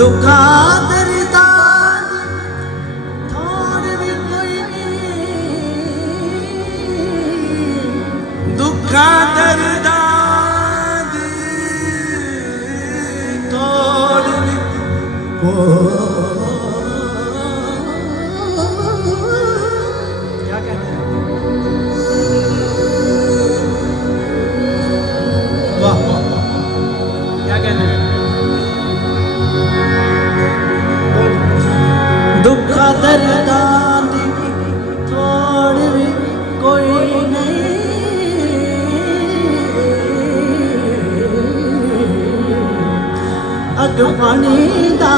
दुखा दर्दा थोड़ भी कोई नहीं, दुखा दर्दा थोड़ भी क्या कहते हैं? वाह वाह, क्या कहते हैं? दुखा दर्दा थोड़ भी कोई नहीं, अग पानी दा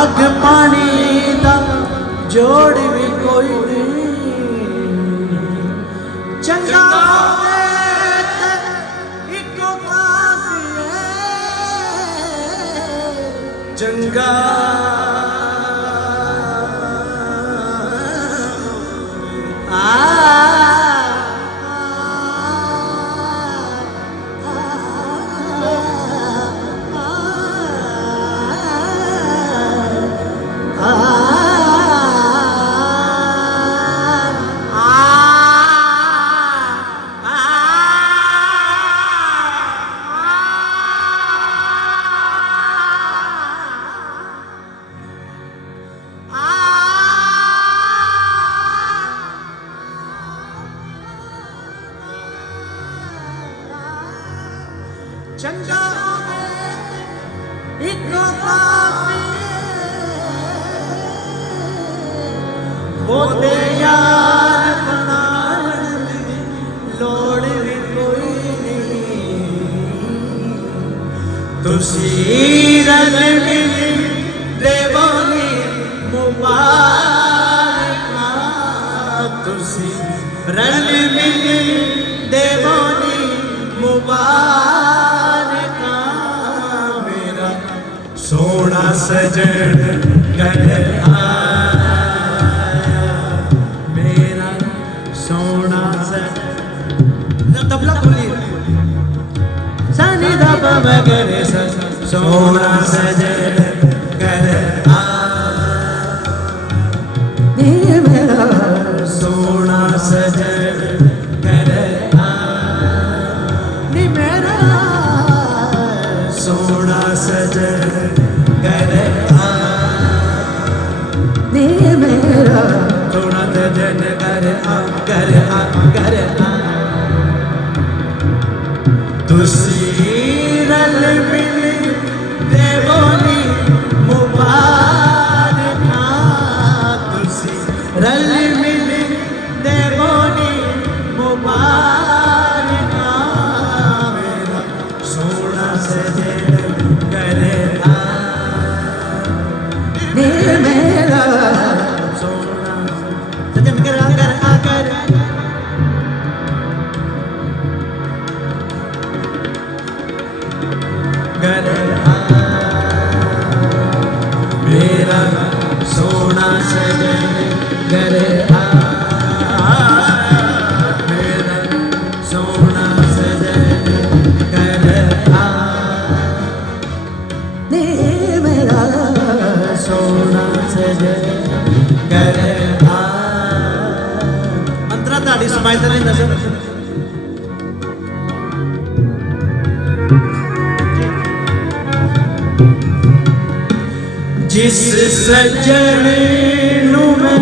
अग पानी दा जोड़ भी कोई नहीं, चंगा चंगा चंगा एक बोते यार बनाने लोड़ भी कोई नहीं, तुसी रल मिल देवनी मुबारक, तुसी रल मिल देवनी मुबारक, सोना सजन घर आया, मेरा सोना सजन। तबला बोलिए, सनी दबा मगरे सोना सजन घर आया, मेरा सोना सजन घर आया, मेरा सोना सजन मेरा सोना सजन घर आ घर आ घर आ, तुसी रल मिल देवनी मुबारक, ने मेरा सोना सजन घर आकर घर आ मेरा सोना सजन घर आ मेरा सोना सजन घर आ ने मेरा सोना सजन घर आ अंतरा ताड़ी समाई तो नहीं नजर जिस सजन नू मैं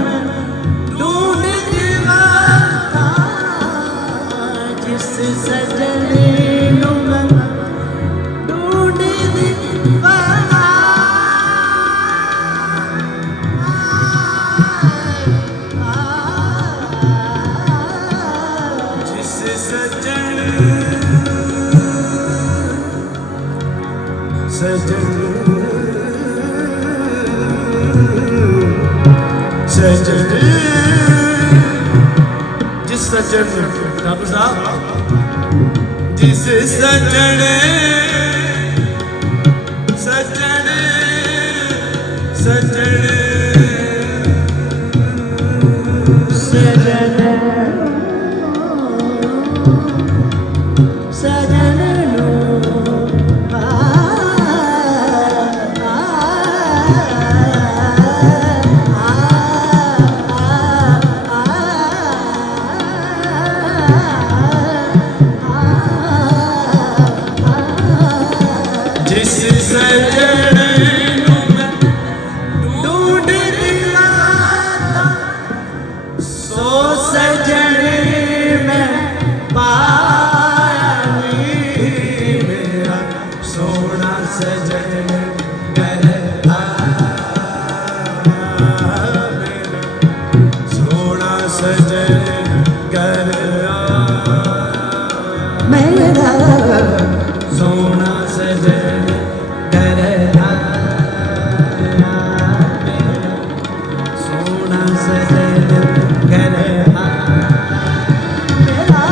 ढूंढ दीवाना जिस सजन नू मैं ढूंढ दीवाना जिस सजन सजन सजन जिस सजन डॉक्टर साहब जिस सजन सजन सजन सजन सजन जिस सजन ढूंढ दिलाता सो सजन में पाया मेरा सोना सजन घर आ मेरा सोना सजन घर आ मेरा सोना सजन घर आ सोना सजन घर आ मेरा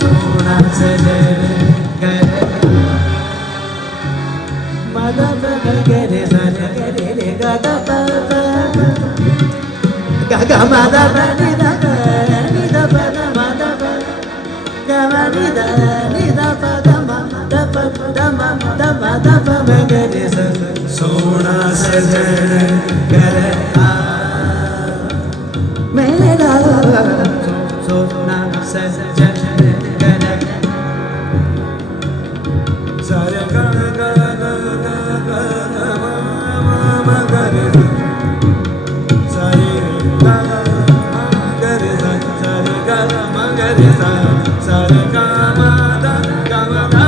सोना सजन घर मदद करे सन करे रे गदा गा मदा नि दा नि दा पद मदा गा नि दा पद दम गरे सोना सजन घर आ मेरा सोना सजन घर सारे गा गा गा गा गा गरे सारे गा गरे सारे गा गरे सारे गा दा गा दा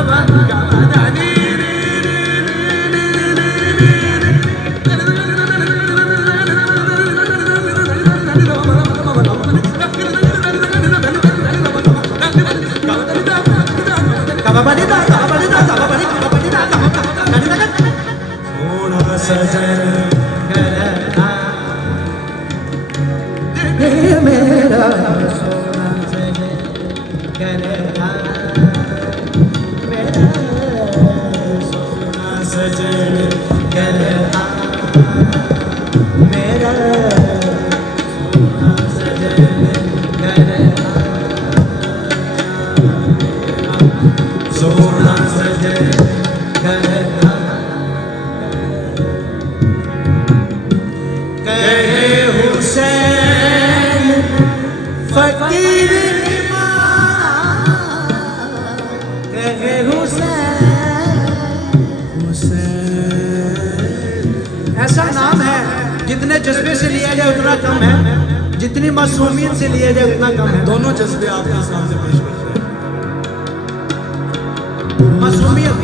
गा दा नी सोना सजन घर आ मेरा सोना सजन घर आ मेरा सोना सजन घर आ मेरा सोना सजन घर आ सोना सजन घर आ कहे हुसैन फकीर कहे हुसैन ऐसा नाम है जितने जज्बे से लिया जाए उतना कम है, जितनी मासूमियत से लिया जाए उतना कम है। दोनों जज्बे आपके सामने पेश करते हैं। मासूमियत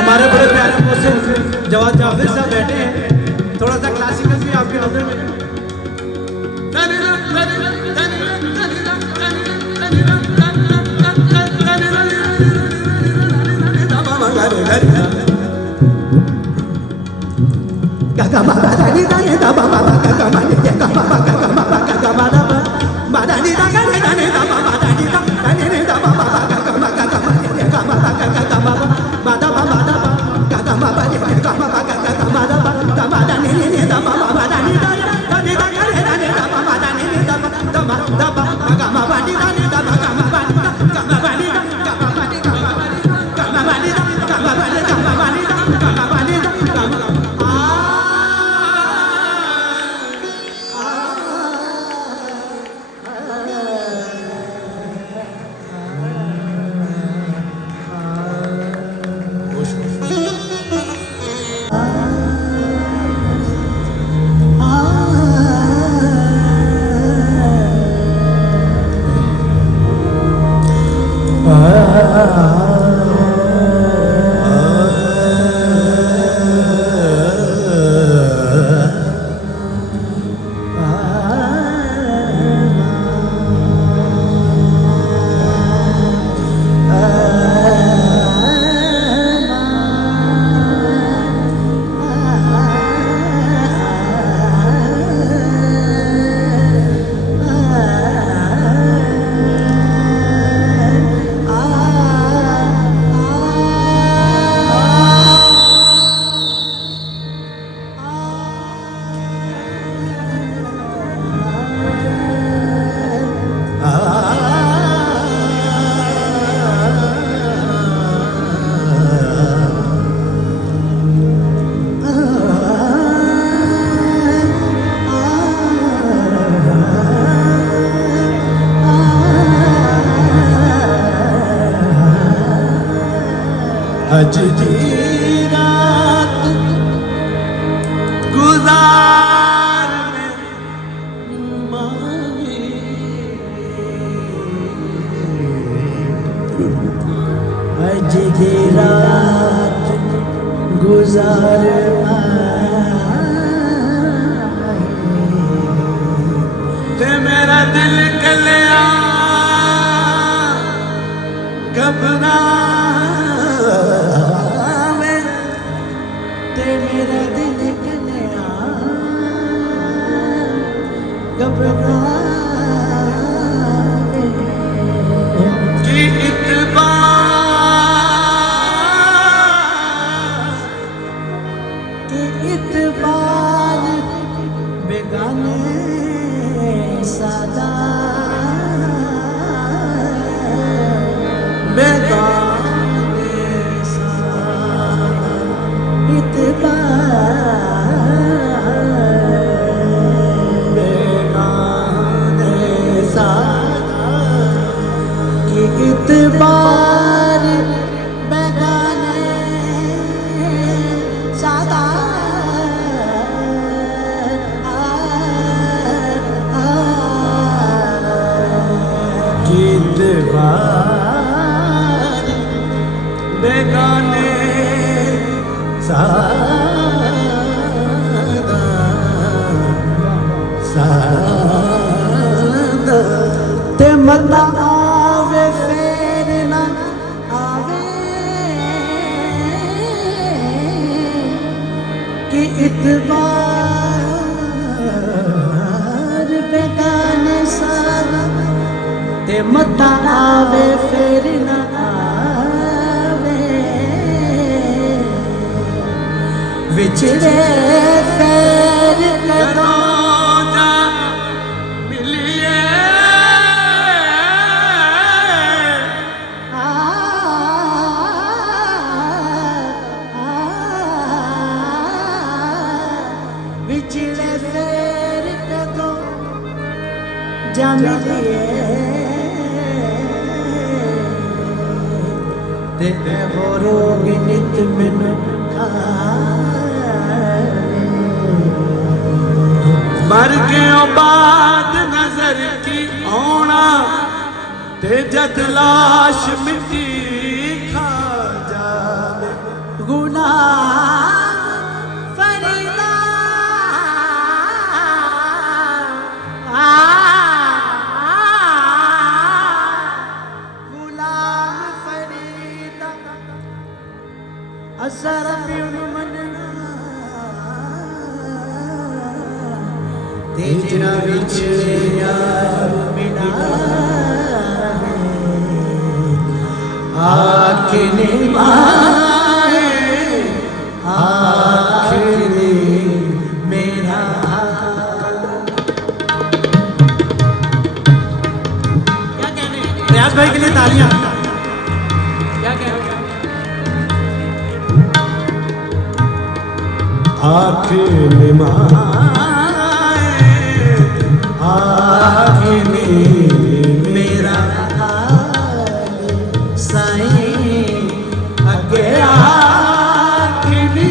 हमारे बड़े प्यारे मोहसिन जवाद जाफर साहब बैठे हैं, थोड़ा सा क्लासिकल भी आपके नजर में। अज की रात गुजार में माही, अज की रात गुजार ते मेरा दिल कलिया घबरावे, ते मेरा दिल कलिया घबरावे कि इतबार बेगाने सादा, बेगाने सादा, इतबार बेगाने सादा, कि इतबार बेगाने सादा, इतबार बेगाने सादा, सादा, ते मता आवे फेर ना आवे, कि इतबार बेगाने सादा, ते मता आवे फेर ना आवे, विचरे फेर कदों जा मिलिए, विचरे फेर कदों जा मिलिए, ते हो रोग नित मैनू मर गयो बाद नजर की आना, ते जद लाश मिट्टी खा जावे, गुनाह फरीदा गुलाम फरीदा असर मनना, तेरा विच यार बिना आखने माए, आखने मेरा क्या कहने, रियाज भाई के लिए तालियां, क्या कहने, आखने माए, आखने मेरा साईं, अगे आखने,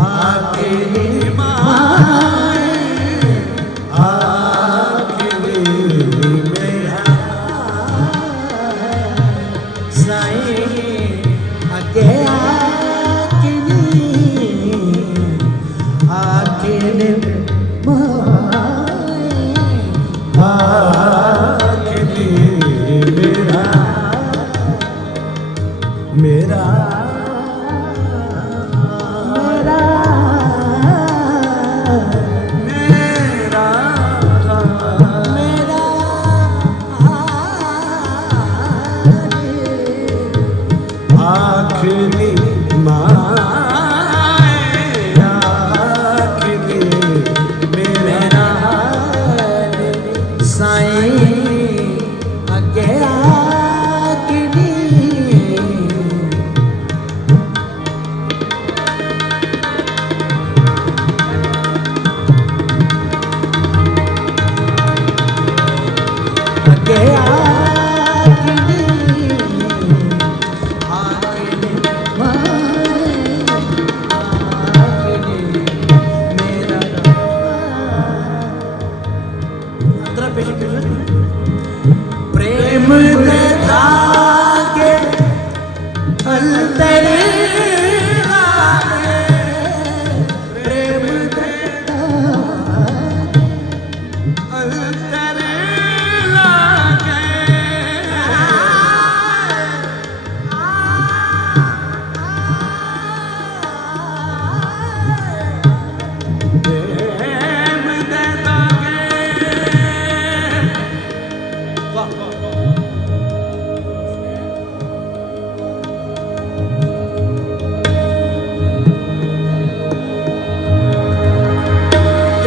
आखने माए, आखने मेरा साईं, अगे आखने, आखने मेरा मेरा मेरा आखिरी आखिरी मेरा साईं, अगे आखिरी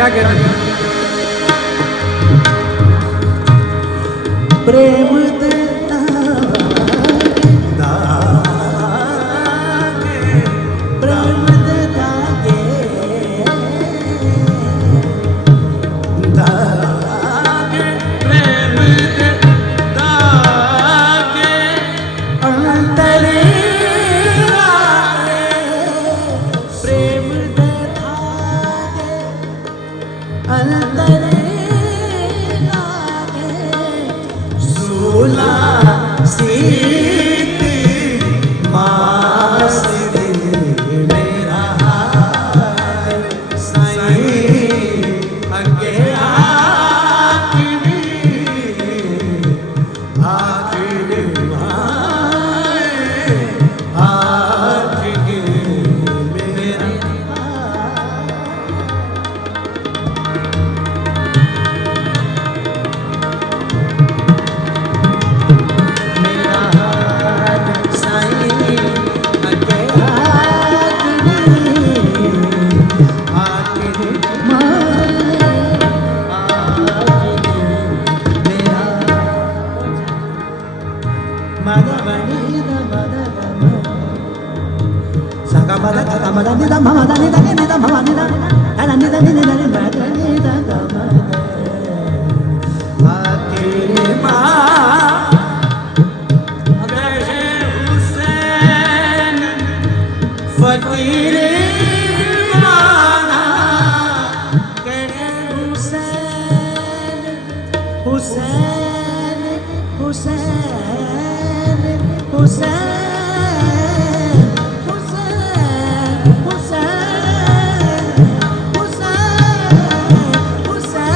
क्या कहते हैं? प्रेम देता प्रेम देता प्रेम देता अंतरे प्रेम देता अंतरे झूला सीती मास मेरा हाल साईं अगे आखिरी आखिरी आखिरी मेरा फकीर हुसैन हुसैन हुसैन हुसैन हुसैन हुसैन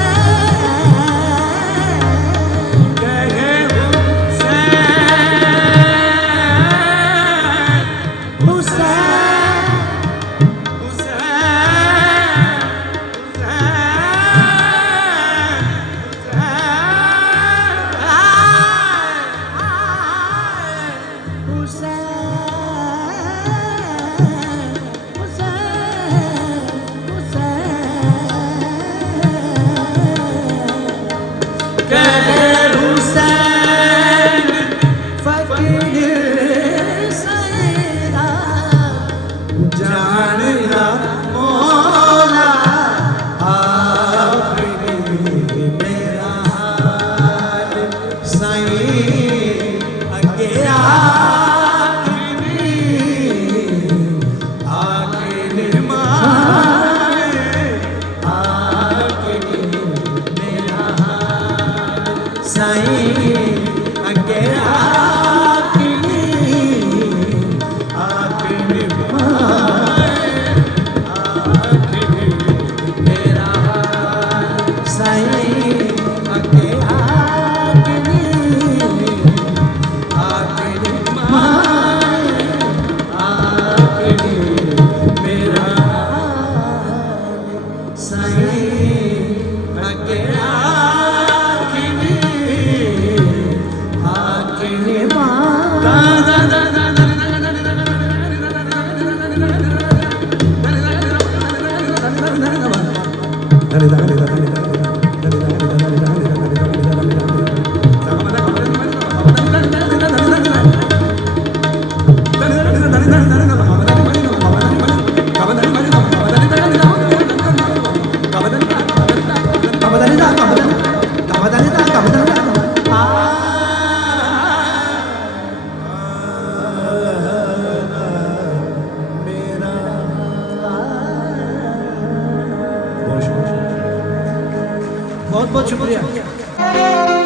बहुत बहुत शुक्रिया।